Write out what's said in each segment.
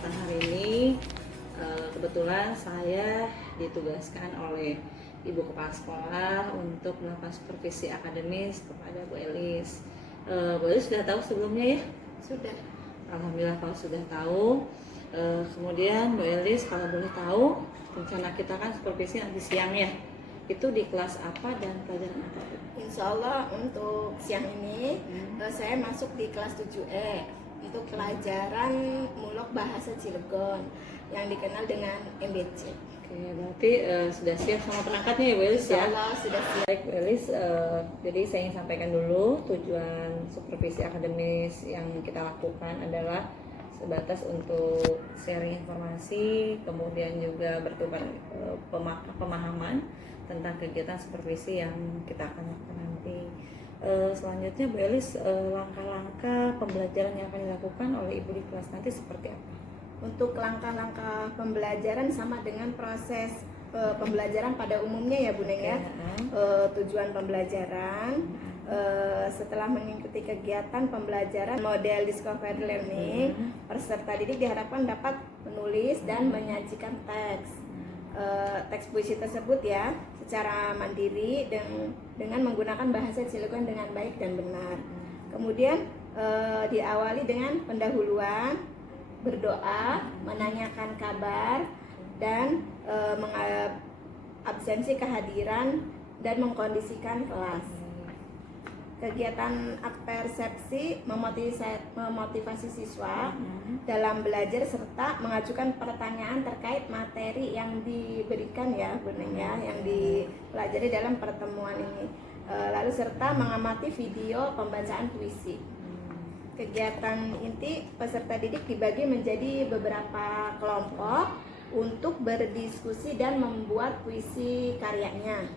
kesempatan hari ini kebetulan saya ditugaskan oleh Ibu Kepala Sekolah untuk melakukan supervisi akademis kepada Bu Elis. Bu Elis sudah tahu sebelumnya ya? Sudah. Alhamdulillah kalau sudah tahu. Kemudian Bu Elis kalau boleh tahu rencana kita kan supervisi nanti siang ya. Itu di kelas apa dan pelajaran apa? Insya Allah untuk siang ini saya masuk di kelas 7E untuk pelajaran mulok bahasa Cilegon yang dikenal dengan MBC. Oke, berarti sudah siap sama perangkatnya ya Bu Elis ya? Insya Allah sudah siap. Baik Bu Elis, jadi saya ingin sampaikan dulu tujuan supervisi akademis yang kita lakukan adalah sebatas untuk sharing informasi, kemudian juga bertukar pemahaman tentang kegiatan supervisi yang kita akan lakukan nanti. Selanjutnya Bu Elis, langkah-langkah pembelajaran yang akan dilakukan oleh Ibu di kelas nanti seperti apa? Untuk langkah-langkah pembelajaran sama dengan proses pembelajaran pada umumnya ya Bu Neng ya. Tujuan pembelajaran setelah mengikuti kegiatan pembelajaran model discovery learning, peserta didik diharapkan dapat menulis dan menyajikan teks puisi tersebut ya secara mandiri dengan menggunakan bahasa Cilegon dengan baik dan benar. Kemudian diawali dengan pendahuluan, berdoa, menanyakan kabar, dan absensi kehadiran dan mengkondisikan kelas. Kegiatan persepsi memotivasi siswa dalam belajar serta mengajukan pertanyaan terkait materi yang diberikan ya Bu Neng ya, yang dipelajari dalam pertemuan ini. Lalu serta mengamati video pembacaan puisi. Kegiatan inti peserta didik dibagi menjadi beberapa kelompok untuk berdiskusi dan membuat puisi karyanya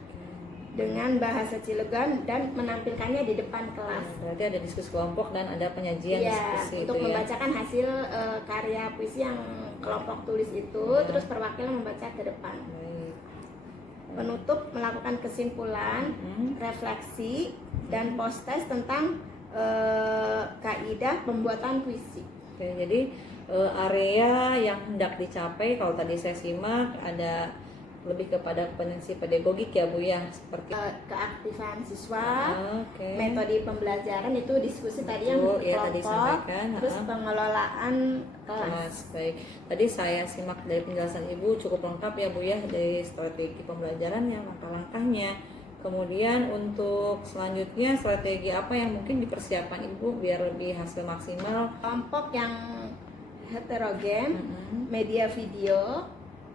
dengan bahasa Cilegon dan menampilkannya di depan kelas. Berarti ada diskusi kelompok dan ada penyajian diskusi untuk itu membacakan hasil karya puisi yang kelompok tulis itu, terus perwakilan membaca ke depan. Penutup melakukan kesimpulan, refleksi, dan post-test tentang kaidah pembuatan puisi. Oke, jadi area yang hendak dicapai kalau tadi saya simak ada lebih kepada potensi pedagogik ya Bu ya, seperti keaktifan siswa, okay. Metode pembelajaran itu diskusi tadi yang ya, tadi sampaikan, terus pengelolaan kelas. Baik, tadi saya simak dari penjelasan Ibu cukup lengkap ya Bu ya, dari strategi pembelajarannya, langkah-langkahnya. Kemudian untuk selanjutnya strategi apa yang mungkin dipersiapkan Ibu biar lebih hasil maksimal? Kelompok yang heterogen, media video,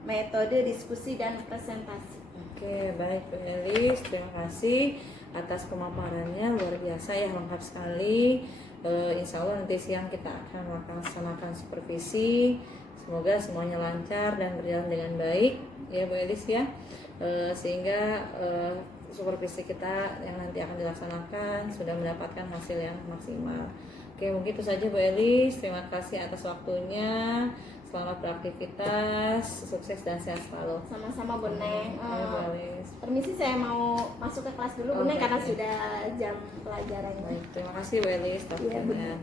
metode diskusi dan presentasi. Oke, baik Bu Elis, terima kasih atas pemaparannya, luar biasa ya, lengkap sekali. Insya Allah nanti siang kita akan melaksanakan supervisi. Semoga semuanya lancar dan berjalan dengan baik ya Bu Elis ya, sehingga supervisi kita yang nanti akan dilaksanakan sudah mendapatkan hasil yang maksimal. Oke, mungkin itu saja Bu Elis. Terima kasih atas waktunya. Selamat beraktivitas, sukses dan sehat selalu. Sama-sama Bu Neng. Bu Permisi, saya mau masuk ke kelas dulu Bu Neng karena sudah jam pelajarannya. Baik, terima kasih Bu Elis. Iya, benar.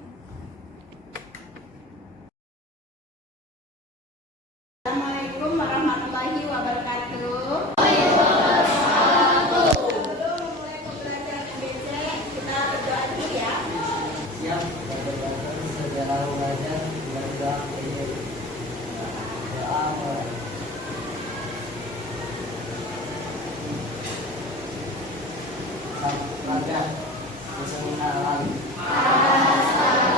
Assalamualaikum warahmatullahi wabarakatuh. Sebelum memulai pembelajaran MBC, kita berdoa dulu ya. Siap, segala belajar berdoa ini doa Raja Bismillahirrahmanirrahim.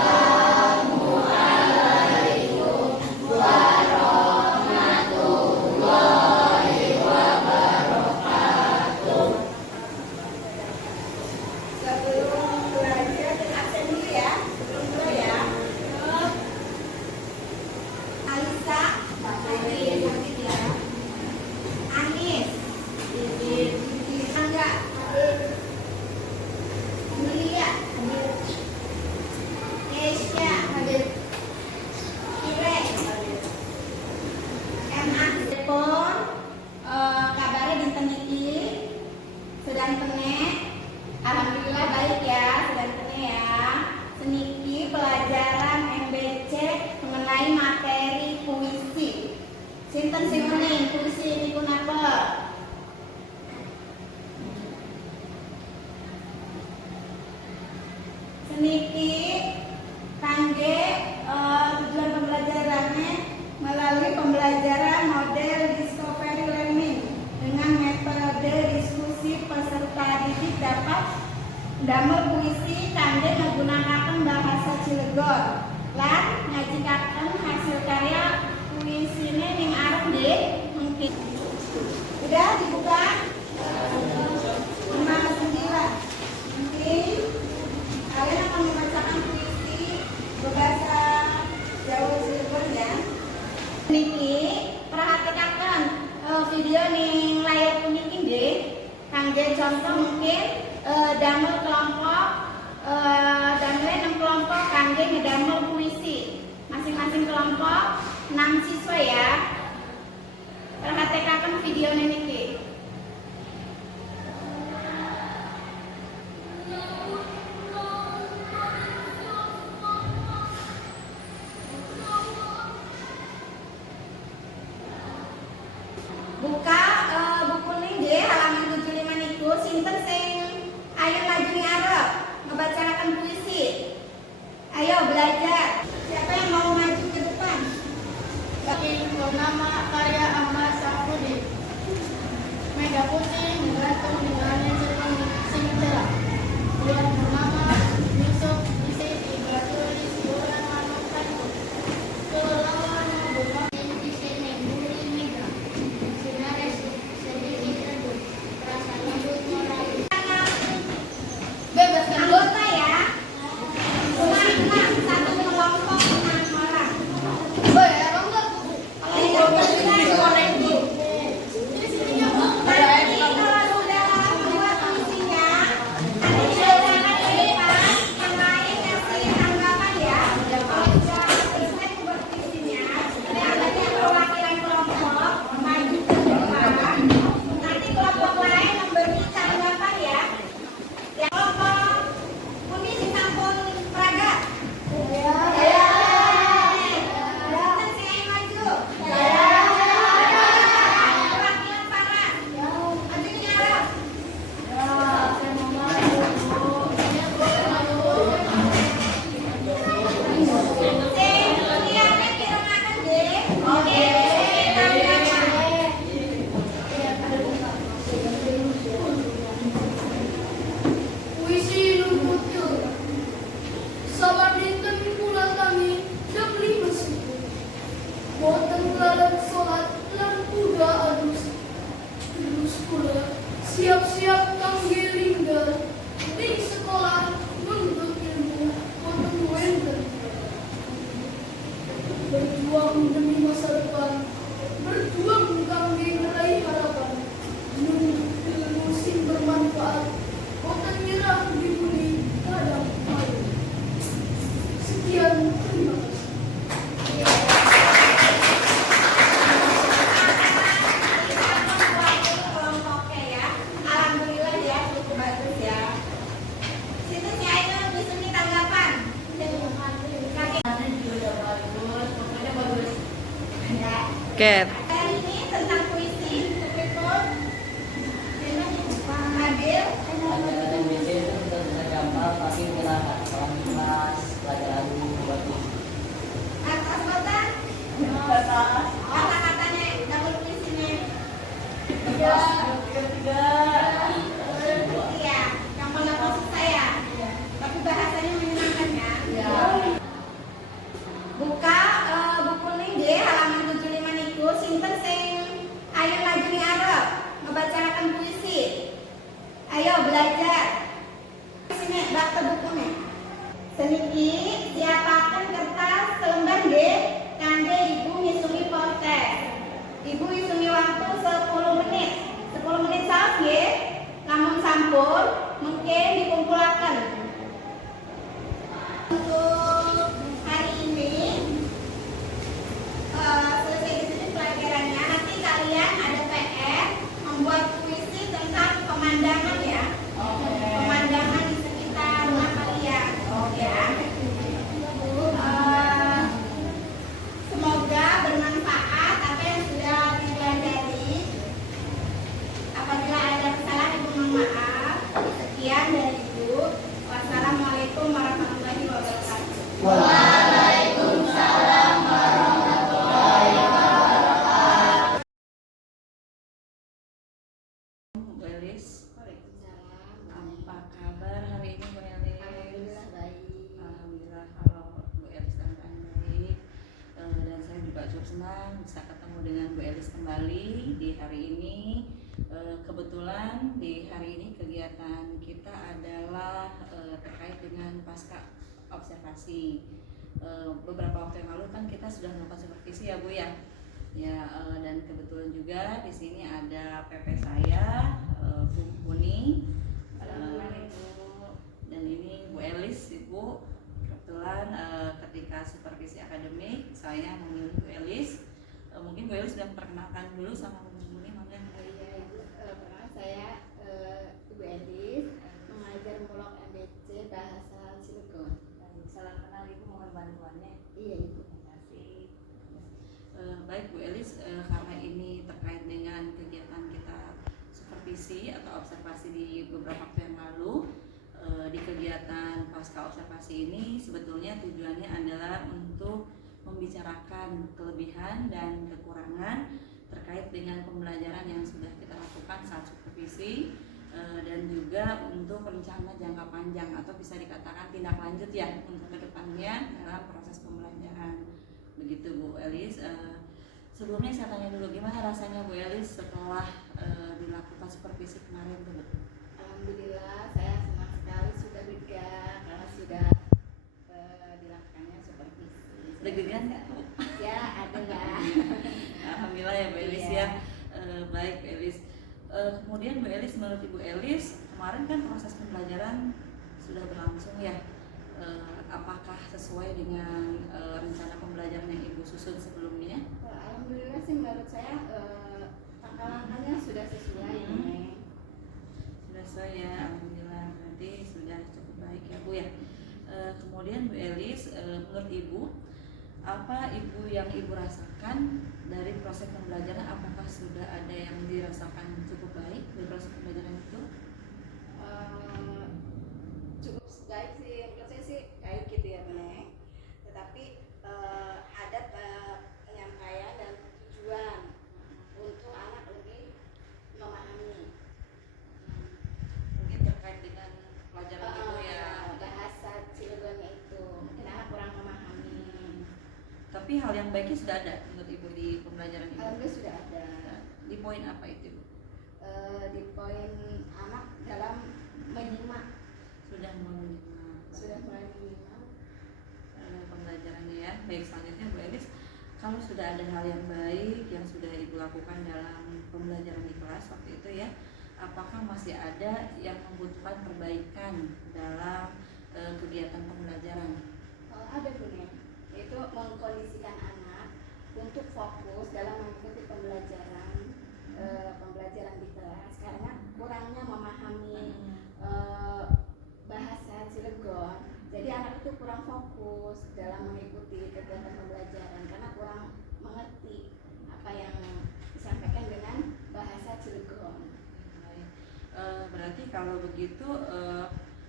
Sinten sing meneng puisi niku napa? Seniki kangge tujuan pembelajarannya melalui pembelajaran model discovery learning dengan metode diskusi peserta didik dapat damel puisi kangge menggunakan bahasa Cilegon lan ngajikaken hasil karya puisine ning arep nggih mungkin. Udah dibuka? 59. Mungkin kalian akan membacakan puisi berbahasa Jawa Cilegon ya. Niki perhatikan video ning layar kuning nggih. Kangge contoh mungkin damel kelompok damel 6 kelompok kangge ngedamel puisi. Masing-masing kelompok 6 siswa ya. Perhatikan video niki. Buka buku ning nggih halaman 75 niku sinten sing ayo maju ning arep ngebacakan puisi. Ayo belajar. Siapa yang mau maju ke depan? Bernama karya Ahmad Safudi. Mega putih menggantung dengan yang sing cerah. Bulan bernama Yusuf isi tiga tulis bulan manukan. Kelelawar bunga di sini buli mega. Sinar sedikit redup. Rasa hidup merayu. Bebas anggota ya. Tenang, satu kelompok 6 orang. Boy, emang enggak? Nanti kalau sudah membuat puisinya, nanti dibacakan ke depan, yang lain kasih tanggapan ya. Kalau sudah selesai membuat puisinya, yang tadi perwakilan kelompok maju ke depan, nanti kelompok lain memberi tanggapan ya. Yang kelompok kuning disampun Praga. Ya. Sinten sing ayo maju? Perwakilan Farah. Maju ke arah. Sing liyane kirengaken nggih. Oke, tanggapan. Puisi Lukutil. Sabar dinten bulan kami jam 5 subuh. Boten lalat sholat lan kuda adus. Terus kula siap-siap kangge linggar di sekolah nuntut ilmu boten wenten. Berjuang demi masa depan, berjuang kangge meraih harapan. Nuntut ilmu sing bermanfaat, boten nyerah di bumi kadang ayu. Sekian, terima kasih. Kelompoknya ya. Alhamdulillah ya, cukup bagus ya. Situ si Aino disini tanggapan. Cat. Hari ini tentang puisi. Betul. Pak Nabil. Pelajaran puisi itu tentu gampang tapi menyenangkan. Kalau kelas pelajaran buat puisi. Atas kota. Kata-katanya double puisinya. Iya, yang pendapat saya. Tapi bahasanya menyenangkan ya. Buka buku ning nggih halaman 75 niku sinten sing ayo maju ning arep ngebacakan puisi. Ayo belajar. Sini baca bukunya. Seniki siapaken kertas selembar nggih kangge ibu ngisumi protes. Ibu isumi waktu 10 menit. 10 menit saat nggih. Lamun sampun mungkin dikumpulaken. Untuk hari ini selesai di sini pelajarannya. Nanti kalian ada PR membuat puisi tentang pemandangan ya. Pemandangan di sekitar rumah kalian. Ya. cukup senang bisa ketemu dengan Bu Elis kembali di hari ini. Kebetulan di hari ini kegiatan kita adalah terkait dengan pasca observasi. Beberapa waktu yang lalu kan kita sudah melakukan supervisi ya Bu ya. Dan kebetulan juga di sini ada PP saya, Bu Puni, dan ini Bu Elis, Ibu. Kebetulan ketika supervisi akademik saya memilih Bu Elis. Mungkin Bu Elis sudah memperkenalkan dulu sama Bu Puni, mangga. Iya Ibu, perkenalkan saya Ibu Elis, mengajar mulok MBC Bahasa Cilegon. Salam kenal Ibu, mohon bantuannya. Iya Ibu. Terima kasih. Baik Bu Elis, karena ini terkait dengan kegiatan kita supervisi atau observasi di beberapa waktu yang lalu, di kegiatan pasca observasi ini sebetulnya tujuannya adalah untuk membicarakan kelebihan dan kekurangan terkait dengan pembelajaran yang sudah kita lakukan saat supervisi, dan juga untuk rencana jangka panjang atau bisa dikatakan tindak lanjut ya untuk kedepannya dalam proses pembelajaran. Begitu Bu Elis. Sebelumnya saya tanya dulu, gimana rasanya Bu Elis setelah dilakukan supervisi kemarin Bu? Alhamdulillah saya senang sekali sudah lega karena sudah dilakukannya supervisi. Deg-degan nggak Bu? Ya ada lah. Alhamdulillah ya Bu Elis Iya. ya. Baik Bu Elis. Kemudian Bu Elis, menurut Ibu Elis, kemarin kan proses pembelajaran sudah berlangsung ya. Apakah sesuai dengan rencana pembelajaran yang Ibu susun sebelumnya? Alhamdulillah sih menurut saya langkah-langkahnya sudah sesuai. Sudah sesuai ya, alhamdulillah. Berarti sudah cukup baik ya Bu ya. Kemudian Bu Elis, menurut Ibu, apa Ibu yang Ibu rasakan dari proses pembelajaran? Apakah sudah ada yang dirasakan cukup baik dari proses pembelajaran itu? Cukup baik sih, menurut saya sih baik gitu ya Bang. Tetapi ada penyampaian dan tujuan untuk anak lebih memahami. Mungkin terkait dengan pelajaran Ibu ya. Bahasa Cilegonnya itu mungkin anak kurang memahami. Tapi hal yang baiknya sudah ada menurut Ibu di pembelajaran Ibu? Alhamdulillah sudah ada. Di poin apa itu Bu? Di poin anak dalam menyimak, Sudah menyimak. sudah mulai menyimak. Pembelajarannya ya. Baik, selanjutnya Bu Elis, kalau sudah ada hal yang baik yang sudah Ibu lakukan dalam pembelajaran di kelas waktu itu ya, apakah masih ada yang membutuhkan perbaikan dalam kegiatan pembelajaran? Ada Bunda, yaitu mengkondisikan anak untuk fokus dalam mengikuti pembelajaran di kelas karena kurangnya memahami bahasa Cilegon. Jadi anak itu kurang fokus dalam mengikuti kegiatan pembelajaran karena kurang mengerti apa yang disampaikan dengan bahasa Cilegon. Baik. Berarti kalau begitu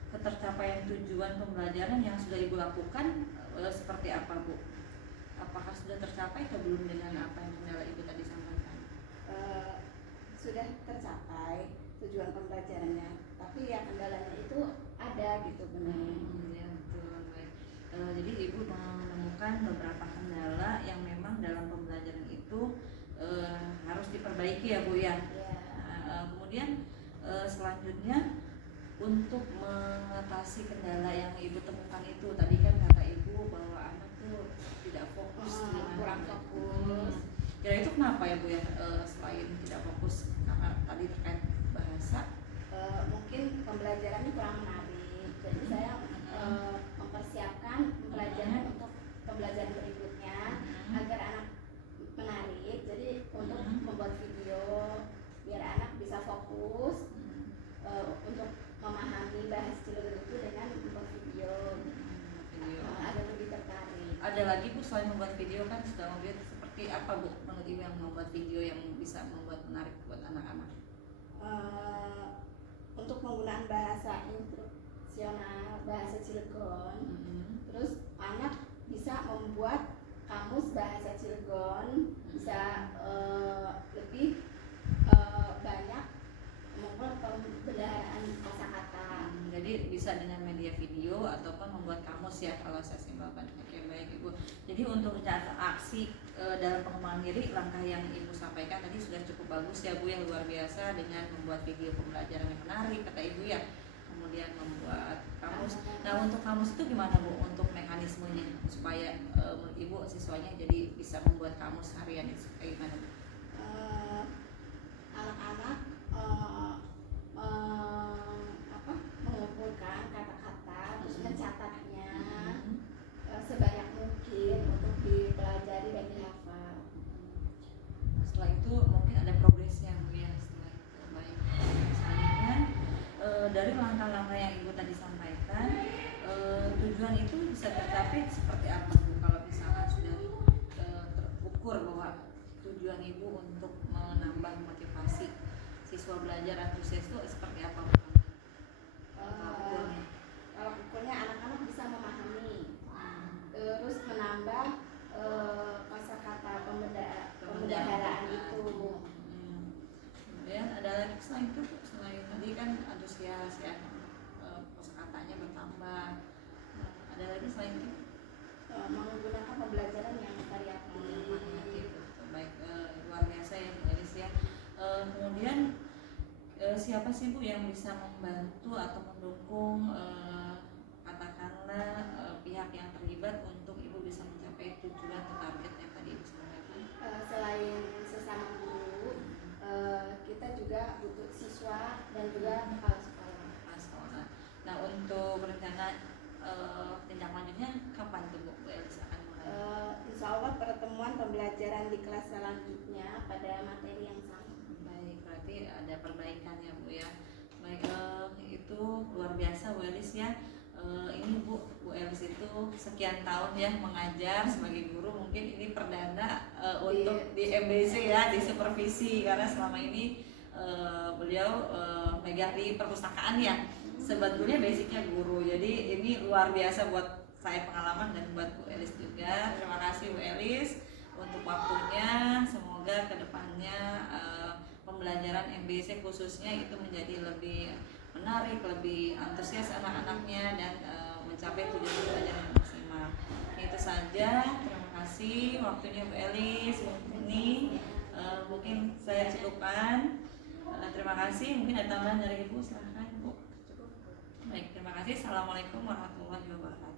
ketercapaian tujuan pembelajaran yang sudah Ibu lakukan seperti apa Bu? Apakah sudah tercapai atau belum dengan apa yang kendala Ibu tadi sampaikan? Sudah tercapai tujuan pembelajarannya, tapi ya kendalanya itu ada gitu benar. Ya, betul. Baik. Jadi Ibu menemukan beberapa kendala yang memang dalam pembelajaran itu harus diperbaiki ya Bu ya. Kemudian selanjutnya untuk mengatasi kendala yang Ibu temukan itu, tadi kan kata Ibu bahwa anak tuh tidak fokus dengan Kurang fokus. Kira itu kenapa ya Bu ya? Selain tidak fokus karena tadi terkait bahasa, Mungkin pembelajarannya kurang menarik. Jadi saya mempersiapkan pembelajaran untuk pembelajaran berikutnya agar anak menarik. Jadi untuk membuat video biar anak bisa fokus untuk memahami bahasa Cilegon itu dengan membuat video. Ada lebih tertarik. Ada lagi Bu selain membuat video, kan sudah membuat seperti apa Bu menurut Ibu yang membuat video yang bisa membuat menarik buat anak-anak? Untuk penggunaan bahasa instruksional bahasa Cilegon, terus anak bisa membuat kamus bahasa Cilegon, bisa lebih banyak membuat pemeliharaan kosakata. Jadi bisa dengan media video ataupun membuat kamus ya kalau saya simpulkan. Oke, baik Ibu. Jadi untuk rencana aksi dalam pengembangan diri, langkah yang Ibu sampaikan tadi sudah cukup bagus ya Bu, yang luar biasa dengan membuat video pembelajaran yang menarik kata Ibu ya, kemudian membuat kamus. Nah untuk kamus itu gimana Bu untuk mekanismenya supaya menurut Ibu siswanya jadi bisa membuat kamus harian itu kayak gimana Bu? Anak-anak mengumpulkan kata-kata terus mencatatnya sebanyak mungkin untuk dipelajari dan dihafal. Setelah itu mungkin ada progresnya Bu ya setelah itu. Baik. Selanjutnya dari langkah-langkah yang Ibu tadi sampaikan, tujuan itu bisa tercapai seperti apa Bu? Kalau misalkan sudah terukur bahwa tujuan Ibu untuk menambah motivasi siswa belajar antusias itu seperti apa Bu? Kalau ukurnya anak-anak bisa memahami, terus menambah kosakata pembendaharaan itu. Kemudian ada lagi selain itu, selain tadi kan antusias ya, kosakatanya bertambah. Ada lagi selain itu? Menggunakan pembelajaran yang variatif. Baik, luar biasa ya Bu Elis ya. Kemudian siapa sih Bu yang bisa membantu atau mendukung katakanlah pihak yang terlibat untuk Ibu bisa mencapai tujuan atau target yang tadi Ibu sampaikan? Selain sesama guru, kita juga butuh siswa dan juga kepala sekolah. Nah untuk rencana tindak lanjutnya kapan tuh Bu Elis akan mulai? Insya Allah pertemuan pembelajaran di kelas selanjutnya pada materi yang sama. Baik, berarti ada perbaikan ya Bu ya. Baik, itu luar biasa Bu Elis ya. Ini Bu Elis itu sekian tahun ya mengajar sebagai guru, mungkin ini perdana untuk di MBC ya, di supervisi, karena selama ini beliau megang di perpustakaan ya. Sebetulnya basicnya guru, jadi ini luar biasa buat saya pengalaman dan buat Bu Elis juga. Terima kasih Bu Elis untuk waktunya. Semoga kedepannya pembelajaran MBC khususnya itu menjadi lebih menarik, lebih antusias anak-anaknya dan mencapai tujuan pembelajaran yang maksimal. Itu saja. Terima kasih waktunya Bu Elis. Ini mungkin saya cukupkan. Terima kasih. Mungkin ada tambahan dari Ibu, silahkan Bu. Baik, terima kasih. Assalamualaikum warahmatullahi wabarakatuh.